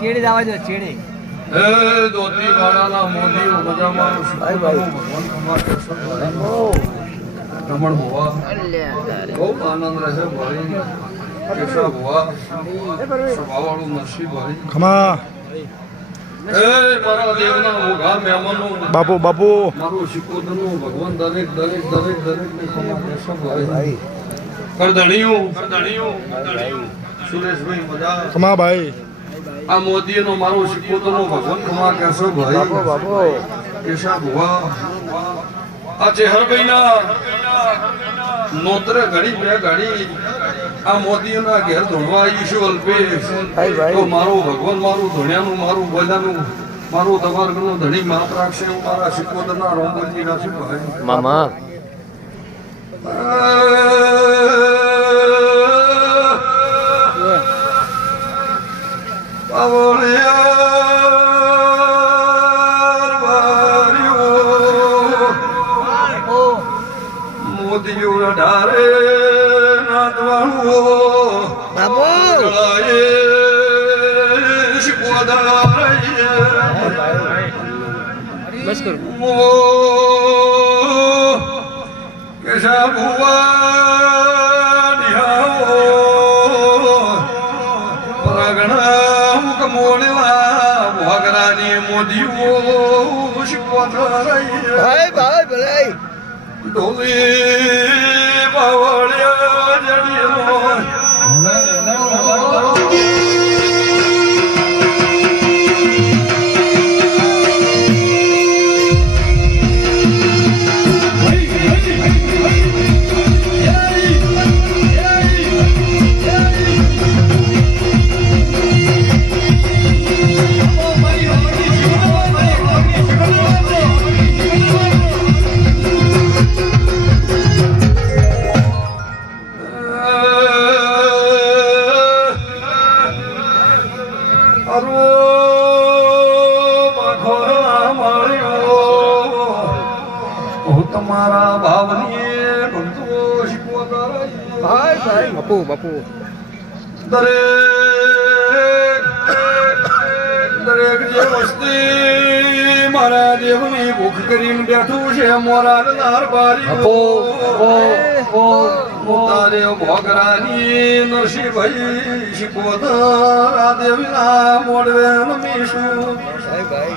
ચેડી દાવા દો ચેડી. વાળાના મોદીઓ મજામાં રમણ ભુવા બહુ આનંદ રહે ભાઈ કેશા ભુવા સ્વભાવવાળું નસીબ ભાઈ ખમા હે મારા દેવના મોઘા મહેમાનો બાપુ બાપુ. ભગવાન દરેક દરેક દરેક દરેક ને ખમા ભાઈ કરધણીયું કરધણીયું કરધણીયું. સુરેશભાઈ મજા ખમા ભાઈ. આ મોદીનો મારો શિકોતરનો ભગવાન ખમા કેશવ ભાઈ. કેશા ભુવા. આ ચેહરભાઈના નોતરે ઘડી બે ઘડી. આ મોદીઓના ઘેર ધોળવા ઈશુ અલ્પેશ તો મારું ભગવાન મારું ધોણિયાનું મારું બોલાનું મારું તમારું ધણી માપ રાખશે એવું મારા શિકોતરના રોમબંધી રાશિ ભાઈ. મામા. મોદીઓ ઢારે નાદવાળો બાબુ બસ કરો. કેશા ભુવા નિહાઓ પરાગણા મુક મોડેલા ભગરાની મોદીઓ શિકવતા રહી ભાઈ ભાઈ ભલે ઢોલી બાપુ બાપુ. દરેક જે વસ્તી મારા દેવની ભૂખ કરીને બેઠું છે મોરા નાર બારી. તારે ભોગરાની નરસિંહભાઈ દેવ દેવીના મોડવે નમીશું ભાઈ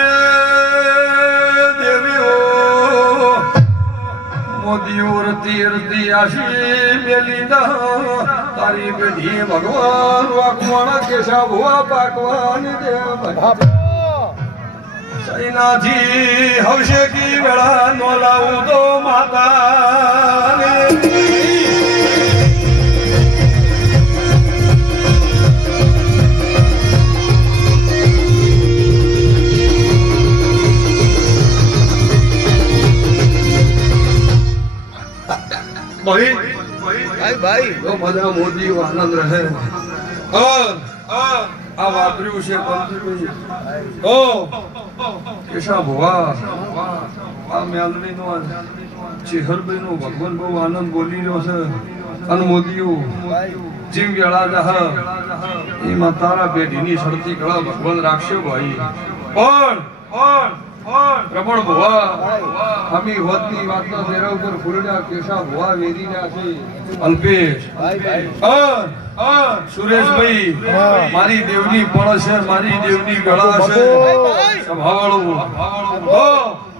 મોદીઓ રતી રતી આશી મેલી તારી પેઢી ભગવાન વાકવાણા કેશા ભુવા, પાકવાની દેવ સૈનાથી હવશે કી વેળા નો લાવું તો માતા ભાઈ ભાઈ ભાઈ. તો બધા મોદી આનંદ રહે. આ વાપર્યું છે પંચમી ઓ કેશા ભુવા. આ મેલડી નો ચેહરભાઈ નો ભગવાન બહુ આનંદ બોલી રહ્યો છે. અને મોદીઓ જીવ વેળા જહ એમાં તારા પેઢીની શરતી કળા ભગવાન રાખશે ભાઈ. પણ પણ. રમણ ભુવા. અમી હોતની વાતના તેરા ઉપર ફૂલડા કેશા ભુવા વેરી રહ્યા છે. અલ્પેશ. ભાઈ. ભાઈ અ, અ, સુરેશભાઈ. મારી દેવની પણ છે મારી દેવની ગળા છે. સંભાળવું હો.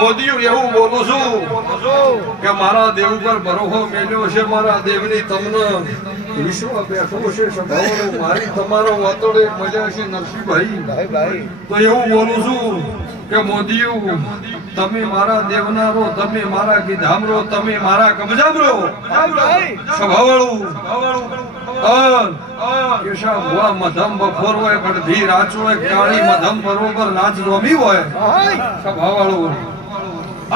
મોદી એવું બોલું છું કે મારા દેવ પર ભરોસો મેળ્યો છે મારા દેવની તમને વિશ્વ બેઠું છે સભાઓનું મારી તમારો વાતોડે મજા છે નરસિંહભાઈ. ભાઈ ભાઈ. તો એવું બોલું છું કે મોદી તમે મારા દેવના રો તમે મારા ગીધામ રો તમે મારા કબજામ રો સભાવાળું. કેશા ભુવા મધમ બફોર હોય કડધી રાચ હોય કાળી મધમ બરોબર નાચ રોમી હોય. સભાવાળું.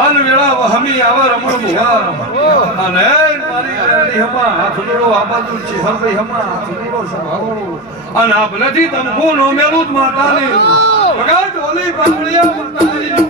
અન વેળા વહમી આવા રમણ ભુવા અને મારી રેડી હમા. હાથ જોડો આ બાજુ ચેહરભાઈ હમા. હાથ અને આ ભલેથી તમકો નો મેલું જ માતાની. વગર ઢોલી પાવડિયા માતાની.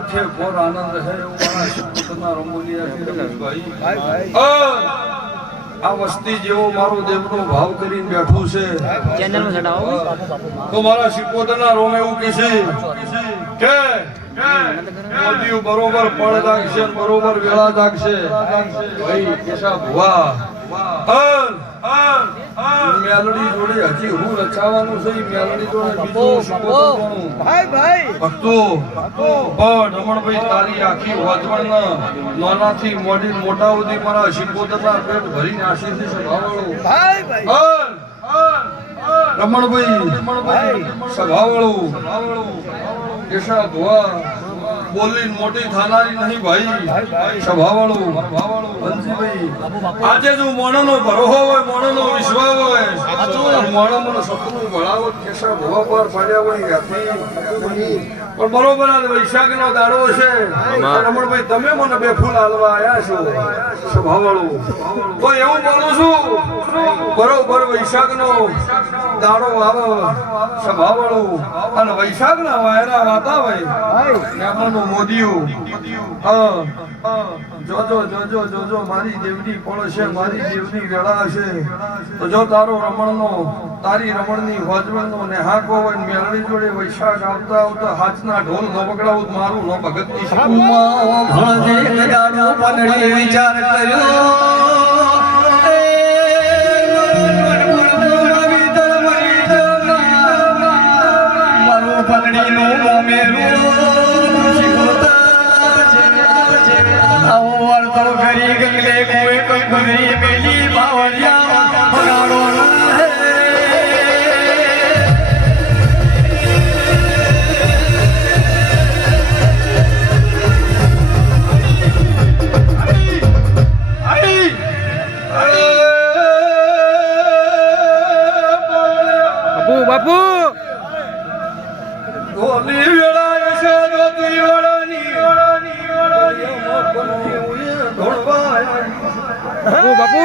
જો મજા આનંદ છે એવું મારા શબ્દના રમોલિયા છે રમેશભાઈ. ભાઈ ભાઈ. અ, આ વસ્તી જેવો મારો દેવનો ભાવ કરીને બેઠું છે. તો મારા શિકોતરના રોમ એવું કે છે કે મોદીઓ બરોબર પળ દાગશે બરોબર વેળા દાખશે ભાઈ કેશા ભુવા. અન, અન. મેલડી જોડે હજી હું રચાવાનું છે મેલડી જોડે બીજું શિકોતરનું. ભાઈ ભાઈ. ભક્તો પણ રમણભાઈ તારી આખી વાજવણ નાનાથી મોડી મોટા સુધી મારા શિકોતરના પેટ ભરીને આશીષ સભાવાળો ભાઈ ભાઈ. રમણભાઈ. સભાવાળો. કેશા ભુવા. બોલી મોટી થાનારી નહીં ભાઈ. સભાવાળું બંસીભાઈ. આજે જો મોણનો ભરોહો હોય, મોણનો વિશ્વાસ હોય મોણો મને સપનું ભણાવો કેસા ભુવા પર પડ્યા હોય પણ બરોબર વૈશાખ નો દાડો છે. રમણભાઈ તમે મને બે ફૂલ હાલવા આવ્યા છો. સભાવાળો તો એવું બોલું છું બરોબર વૈશાખ નો દાડો આવે સભાવાળો અને વૈશાખ ના વાયરા વાતા હોય હા. જોજો જોજો જોજો મારી દેવની પળ છે મારી દેવની વેળા છે. તો જો તારો રમણનો તારી રમણની હોજવણનો ને નો હોય ને મેળવી જોડે વૈશાખ આવતા આવતા હાથના ઢોલ નો બગડાવું મારું નો ભગતની શીખવું. વિચાર બાપુ બાપુ બાપુ.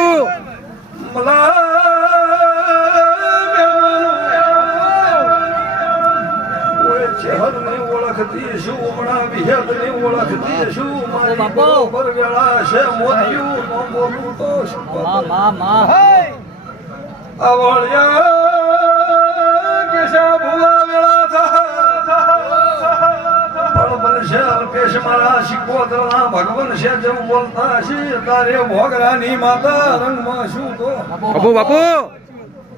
ઓળખતી શું હમણાં વિહેતની ઓળખતી શું મારી બરોબર વેળા છે મોતિયું નો બોલું તો શું માં મારા શિકોતરના ભગવાન છે જેવું બોલતા છે તારે ભોગરાની માતા રંગમાં શું તો? બાપુ બાપુ!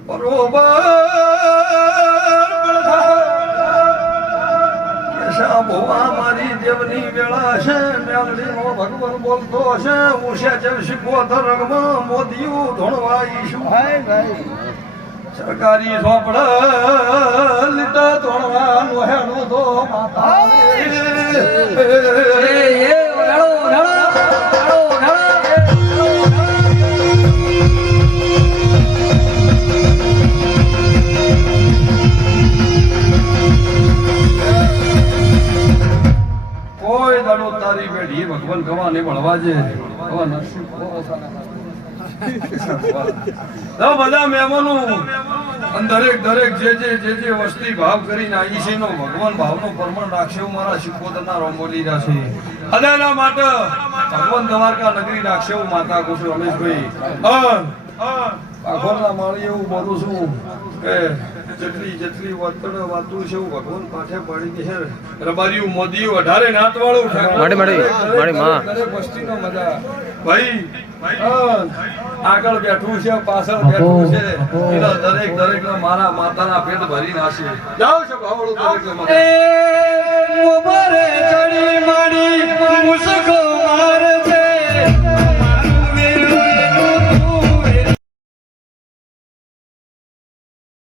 બરોબર. ભુવા મારી દેવની વેળા છે મેલડીનો ભગવાન બોલતો છે હું છે જેમ શિકોતર રંગમાં મોદીયું ધોણવાઈશું ભાઈ ભાઈ. સરકારી સોપડ લીટા તોણવાનું હેણું તો માતા એ હેળો હેળો કોઈ દાડો તારી પેઢી ભગવાન ગવા ને ભણવા જે બધા મહેમાનો અને દરેક દરેક જે જે જે જે વસ્તી ભાવ કરીને આવી છે એનો ભગવાન ભાવનો પરમણ રાખશે એવું મારા શિકોતરના રોમોલી રહ્યા છે. અને એના માટે ભગવાન દ્વારકા નગરી રાખશે એવું માતા કહું છું રમેશભાઈ. અન આખોના માળી એવું બોલું છું કે જેટલી જેટલી વાતડ વાતું છે ભગવાન પાઠે પડી છે. રબારીયું મોદીયું અઢારે નાતવાળું માડી, માડી, માડી, માં. વસ્તીનો મજા. ભાઈ આગળ બેઠું છે પાછળ બેઠું છે. એના દરેક દરેક મારા માતાના પેટ ભરી નાશે જાઓ છો ભાવડું દરેક એ મોબરે ચડી માડી મુસકો